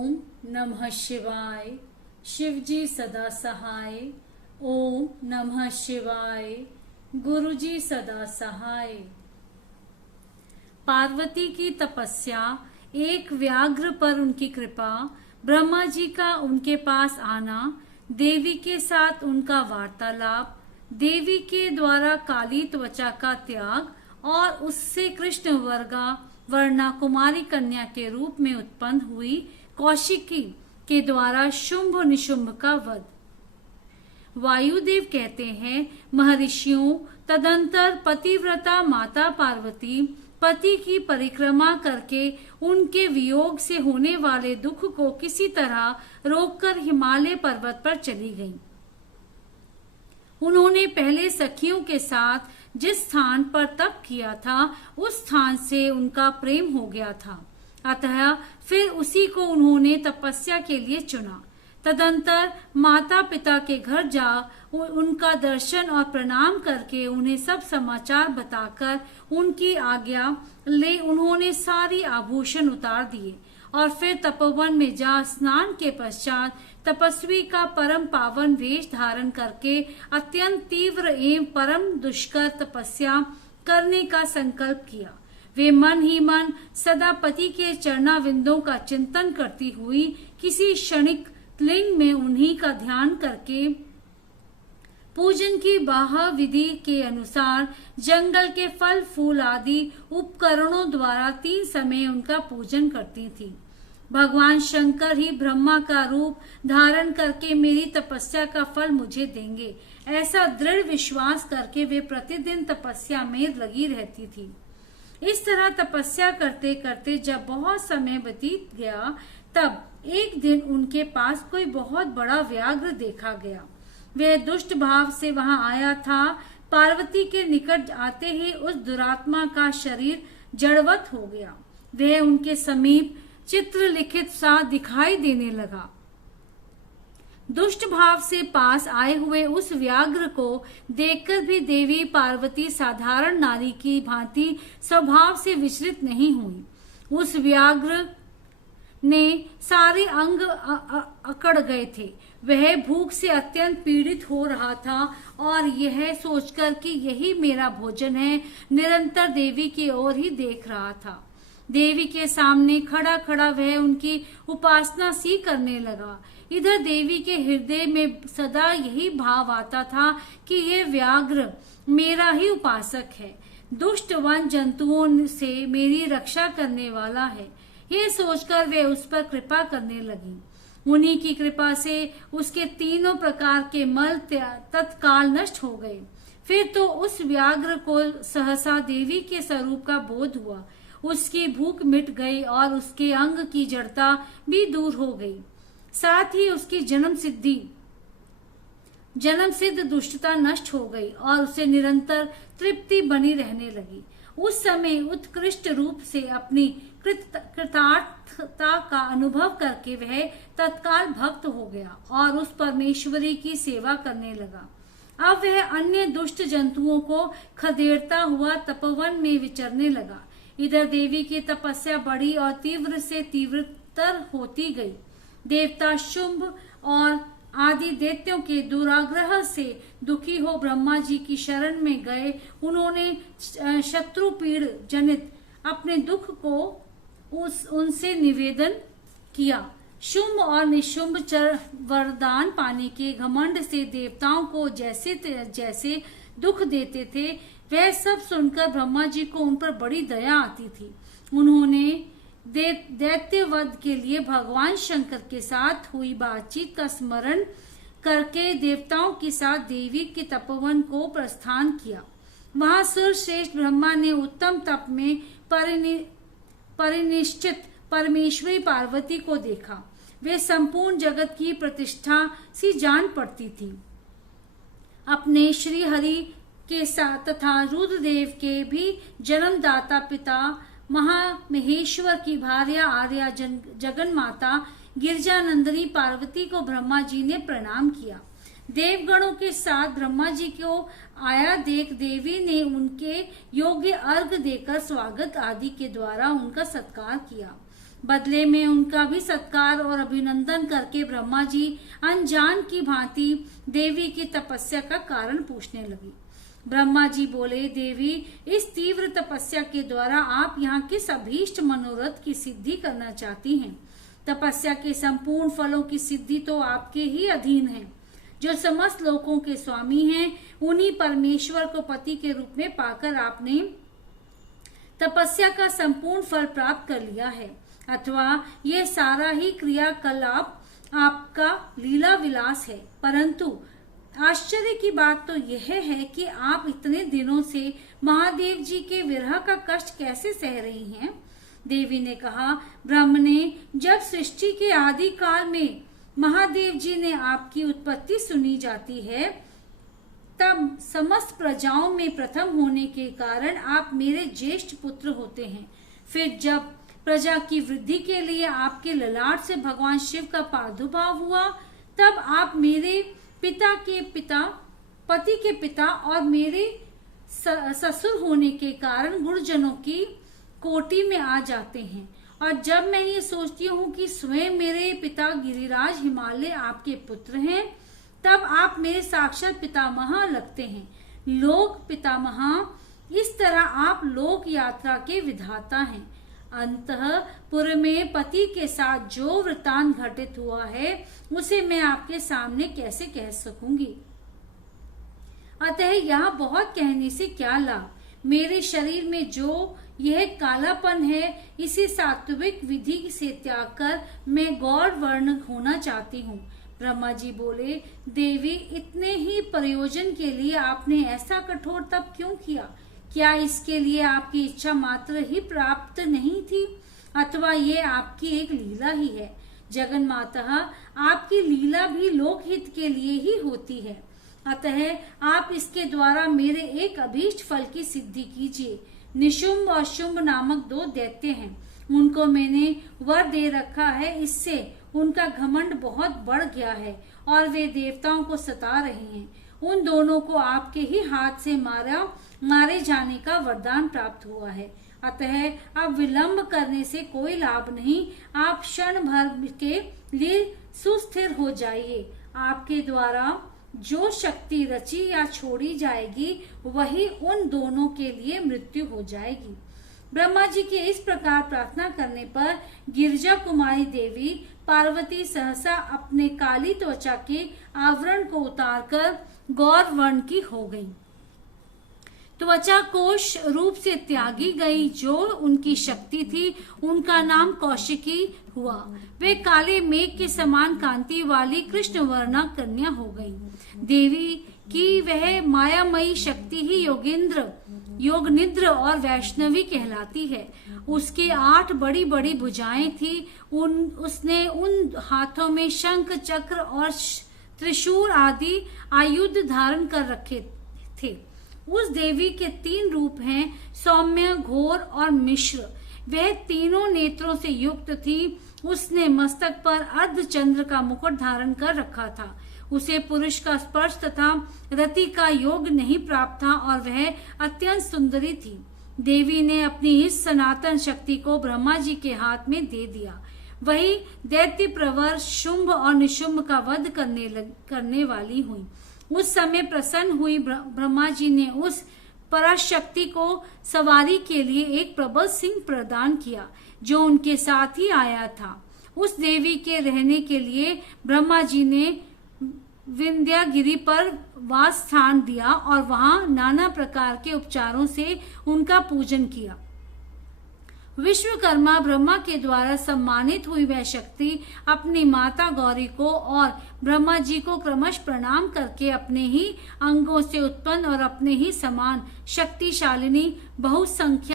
ओम नमः शिवाय। शिवजी सदा सहाय। ओम नमः शिवाय। गुरुजी सदा सहाय। पार्वती की तपस्या, एक व्याघ्र पर उनकी कृपा, ब्रह्मा जी का उनके पास आना, देवी के साथ उनका वार्तालाप, देवी के द्वारा काली त्वचा का त्याग और उससे कृष्ण वर्णा कुमारी कन्या के रूप में उत्पन्न हुई कौशिकी के द्वारा शुंभ निशुंभ का वध। वायुदेव कहते हैं, महर्षियों, तदंतर पतिव्रता माता पार्वती पति की परिक्रमा करके उनके वियोग से होने वाले दुख को किसी तरह रोककर हिमालय पर्वत पर चली गईं। उन्होंने पहले सखियों के साथ जिस स्थान पर तप किया था उस स्थान से उनका प्रेम हो गया था, अतः फिर उसी को उन्होंने तपस्या के लिए चुना। तदंतर माता पिता के घर जा उनका दर्शन और प्रणाम करके उन्हें सब समाचार बताकर उनकी आज्ञा ले उन्होंने सारी आभूषण उतार दिए और फिर तपोवन में जा स्नान के पश्चात तपस्वी का परम पावन वेश धारण करके अत्यंत तीव्र एवं परम दुष्कर तपस्या करने का संकल्प किया। वे मन ही मन सदा पति के चरणाविंदों का चिंतन करती हुई किसी क्षणिक लिंग में उन्हीं का ध्यान करके पूजन की बाह विधि के अनुसार जंगल के फल फूल आदि उपकरणों द्वारा 3 समय उनका पूजन करती थी। भगवान शंकर ही ब्रह्मा का रूप धारण करके मेरी तपस्या का फल मुझे देंगे, ऐसा दृढ़ विश्वास करके वे प्रतिदिन तपस्या में लगी रहती थी। इस तरह तपस्या करते करते जब बहुत समय बीत गया, तब एक दिन उनके पास कोई बहुत बड़ा व्याघ्र देखा गया। वह दुष्ट भाव से वहां आया था। पार्वती के निकट आते ही उस दुरात्मा का शरीर जड़वत हो गया। वह उनके समीप चित्र लिखित सा दिखाई देने लगा। दुष्ट भाव से पास आए हुए उस व्याघ्र को देखकर भी देवी पार्वती साधारण नारी की भांति स्वभाव से विचलित नहीं हुई। उस व्याघ्र ने सारे अंग अकड़ गए थे। वह भूख से अत्यंत पीड़ित हो रहा था और यह सोचकर कि यही मेरा भोजन है, निरंतर देवी की ओर ही देख रहा था। देवी के सामने खड़ा खड़ा वह उनकी उपासना सी करने लगा। इधर देवी के हृदय में सदा यही भाव आता था कि यह व्याघ्र मेरा ही उपासक है, दुष्ट वन जंतुओं से मेरी रक्षा करने वाला है। यह सोचकर वे उस पर कृपा करने लगी। उन्हीं की कृपा से उसके 3 प्रकार के मल तत्काल नष्ट हो गए। फिर तो उस व्याघ्र को सहसा देवी के स्वरूप का बोध हुआ। उसकी भूख मिट गई और उसके अंग की जड़ता भी दूर हो गई। साथ ही उसकी जन्म सिद्ध दुष्टता नष्ट हो गई और उसे निरंतर तृप्ति बनी रहने लगी। उस समय उत्कृष्ट रूप से अपनी कृतार्थता का अनुभव करके वह तत्काल भक्त हो गया और उस परमेश्वरी की सेवा करने लगा। अब वह अन्य दुष्ट जंतुओं को खदेड़ता हुआ तपोवन में विचरने लगा। इधर देवी की तपस्या बढ़ी और तीव्र से तीव्रतर होती गई। देवता शुंभ और आदि दैत्यों के दुराग्रह से दुखी हो ब्रह्मा जी की शरण में गए। उन्होंने शत्रु पीड़ जनित अपने दुख को उनसे निवेदन किया। शुंभ और निशुंभ वरदान पाने के घमंड से देवताओं को जैसे जैसे दुख देते थे, वह सब सुनकर ब्रह्मा जी को उन पर बड़ी दया आती थी। उन्होंने दैत्य वध के लिए भगवान शंकर के साथ हुई बातचीत का स्मरण करके देवताओं के साथ देवी के तपोवन को प्रस्थान किया। वहां सुरश्रेष्ठ ब्रह्मा ने उत्तम तप में परिनिष्ठित परमेश्वरी पार्वती को देखा। वे संपूर्ण जगत की प्रतिष्ठा सी जान पड़ती थी। अपने श्री हरि के साथ तथा रुद्रदेव के भी जन्मदाता पिता महामहेश्वर की भार्या आर्या जगन माता गिरजानंदिनी पार्वती को ब्रह्मा जी ने प्रणाम किया। देवगणों के साथ ब्रह्मा जी को आया देख देवी ने उनके योग्य अर्घ देकर स्वागत आदि के द्वारा उनका सत्कार किया। बदले में उनका भी सत्कार और अभिनंदन करके ब्रह्मा जी अनजान की भांति देवी की तपस्या का कारण पूछने लगी। ब्रह्मा जी बोले, देवी, इस तीव्र तपस्या के द्वारा आप यहाँ किस अभीष्ट मनोरथ की सिद्धि करना चाहती हैं? तपस्या के संपूर्ण फलों की सिद्धि तो आपके ही अधीन है। जो समस्त लोकों के स्वामी हैं, उन्हीं परमेश्वर को पति के रूप में पाकर आपने तपस्या का संपूर्ण फल प्राप्त कर लिया है, अथवा ये सारा ही क्रियाकलाप आपका लीला विलास है। परंतु आश्चर्य की बात तो यह है कि आप इतने दिनों से महादेव जी के विरह का कष्ट कैसे सह रही हैं? देवी ने कहा, ब्रह्म ने जब सृष्टि के आदि काल में महादेव जी ने आपकी उत्पत्ति सुनी जाती है, तब समस्त प्रजाओं में प्रथम होने के कारण आप मेरे ज्येष्ठ पुत्र होते हैं। फिर जब प्रजा की वृद्धि के लिए आपके ललाट से भगवान शिव का प्रादुर्भाव हुआ, तब आप मेरे पिता के पिता, पति के पिता और मेरे ससुर होने के कारण गुरुजनों की कोटि में आ जाते हैं। और जब मैं ये सोचती हूँ कि स्वयं मेरे पिता गिरिराज हिमालय आपके पुत्र हैं, तब आप मेरे साक्षात पितामह लगते हैं। लोक पितामह, इस तरह आप लोक यात्रा के विधाता हैं। अंतःपुर में पति के साथ जो वृतांत घटित हुआ है, उसे मैं आपके सामने कैसे कह सकूंगी? अतः यहाँ बहुत कहने से क्या लाभ? मेरे शरीर में जो यह कालापन है, इसे सात्विक विधि से त्याग कर मैं गौर वर्ण होना चाहती हूँ। ब्रह्मा जी बोले, देवी, इतने ही प्रयोजन के लिए आपने ऐसा कठोर तप क्यों किया? क्या इसके लिए आपकी इच्छा मात्र ही प्राप्त नहीं थी, अथवा ये आपकी एक लीला ही है? जगन माता, आपकी लीला भी लोकहित के लिए ही होती है। अतः आप इसके द्वारा मेरे एक अभीष्ट फल की सिद्धि कीजिए। निशुंभ और शुंभ नामक दो दैत्य हैं, उनको मैंने वर दे रखा है। इससे उनका घमंड बहुत बढ़ गया है और वे देवताओं को सता रहे हैं। उन दोनों को आपके ही हाथ से मारे जाने का वरदान प्राप्त हुआ है। अतः अब विलंब करने से कोई लाभ नहीं। आप क्षण भर के लिए सुस्थिर हो जाइए। आपके द्वारा जो शक्ति रची या छोड़ी जाएगी, वही उन दोनों के लिए मृत्यु हो जाएगी। ब्रह्मा जी के इस प्रकार प्रार्थना करने पर गिरिजा कुमारी देवी पार्वती सहसा अपने काली त्वचा के आवरण को उतारकर गौर वर्ण की हो गई। त्वचा कोश रूप से त्यागी गई। जो उनकी शक्ति थी, उनका नाम कौशिकी हुआ। वे काले मेघ के समान कांति वाली कृष्ण वर्णा कन्या हो गई। देवी की वह मायामयी शक्ति ही योगनिद्र और वैष्णवी कहलाती है। उसके 8 बड़ी बड़ी भुजाएं थी। उसने उन हाथों में शंख, चक्र और त्रिशूल आदि आयुध धारण कर रखे थे। उस देवी के 3 रूप हैं, सौम्य, घोर और मिश्र। वह तीनों नेत्रों से युक्त थी। उसने मस्तक पर अर्धचंद्र का मुकुट धारण कर रखा था। उसे पुरुष का स्पर्श तथा रति का योग नहीं प्राप्त था और वह अत्यंत सुंदरी थी। देवी ने अपनी इस सनातन शक्ति को ब्रह्मा जी के हाथ में दे दिया। वही दैत्य प्रवर शुंभ और निशुंभ का वध करने वाली हुई। उस समय प्रसन्न हुई ब्रह्मा जी ने उस पराशक्ति को सवारी के लिए एक प्रबल सिंह प्रदान किया, जो उनके साथ ही आया था। उस देवी के रहने के लिए ब्रह्मा जी ने विंध्यागिरी पर वास स्थान दिया और वहां नाना प्रकार के उपचारों से उनका पूजन किया। विश्वकर्मा ब्रह्मा के द्वारा सम्मानित हुई वह शक्ति अपनी माता गौरी को और ब्रह्मा जी को क्रमश प्रणाम करके अपने ही अंगों से उत्पन्न और अपने ही समान शक्तिशालिनी बहुसंख्या